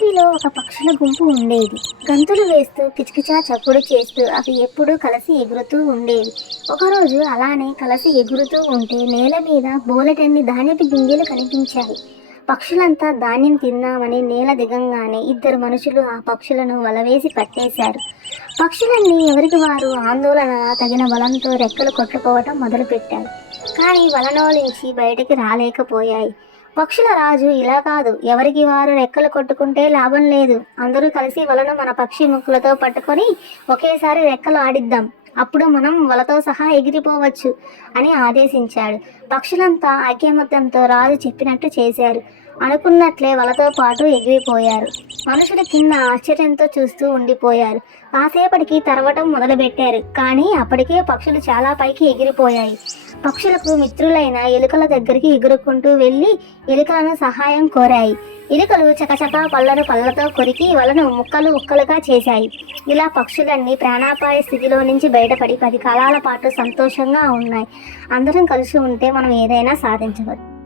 అడవిలో ఒక పక్షుల గుంపు ఉండేది. గంతులు వేస్తూ కిచకిచా చప్పుడు చేస్తూ అవి ఎప్పుడూ కలిసి ఎగురుతూ ఉండేవి. ఒకరోజు అలానే కలిసి ఎగురుతూ ఉంటే నేల మీద బోలెడన్ని ధాన్యపు గింజలు కనిపించాయి. పక్షులంతా ధాన్యం తిందామని నేల దిగంగానే ఇద్దరు మనుషులు ఆ పక్షులను వలవేసి పట్టేశారు. పక్షులన్నీ ఎవరికి వారు ఆందోళన తగిన బలంతో రెక్కలు కొట్టుకోవటం మొదలుపెట్టారు. కానీ వలనోలించి బయటికి రాలేకపోయాయి. పక్షుల రాజు ఇలా కాదు, ఎవరికి వారు రెక్కలు కొట్టుకుంటే లాభం లేదు. అందరూ కలిసి వలను మన పక్షి ముక్కులతో పట్టుకొని ఒకేసారి రెక్కలు ఆడిద్దాం. అప్పుడు మనం వలతో సహా ఎగిరిపోవచ్చు అని ఆదేశించాడు. పక్షులంతా ఐకమత్యంతో రాజు చెప్పినట్టు చేశారు. అనుకున్నట్లే వలతో పాటు ఎగిరిపోయారు. మనుషులు కింద ఆశ్చర్యంతో చూస్తూ ఉండిపోయారు. కాసేపటికి తరవటం మొదలుపెట్టారు. కానీ అప్పటికే పక్షులు చాలా పైకి ఎగిరిపోయాయి. పక్షులకు మిత్రులైన ఎలుకల దగ్గరికి ఎగురుకుంటూ వెళ్ళి ఎలుకలను సహాయం కోరాయి. ఎలుకలు చకచకా పళ్ళతో కొరికి వలను ముక్కలు ముక్కలుగా చేశాయి. ఇలా పక్షులన్నీ ప్రాణాపాయ స్థితిలో నుంచి బయటపడి 10 కాలాల పాటు సంతోషంగా ఉన్నాయి. అందరం కలిసి ఉంటే మనం ఏదైనా సాధించవచ్చు.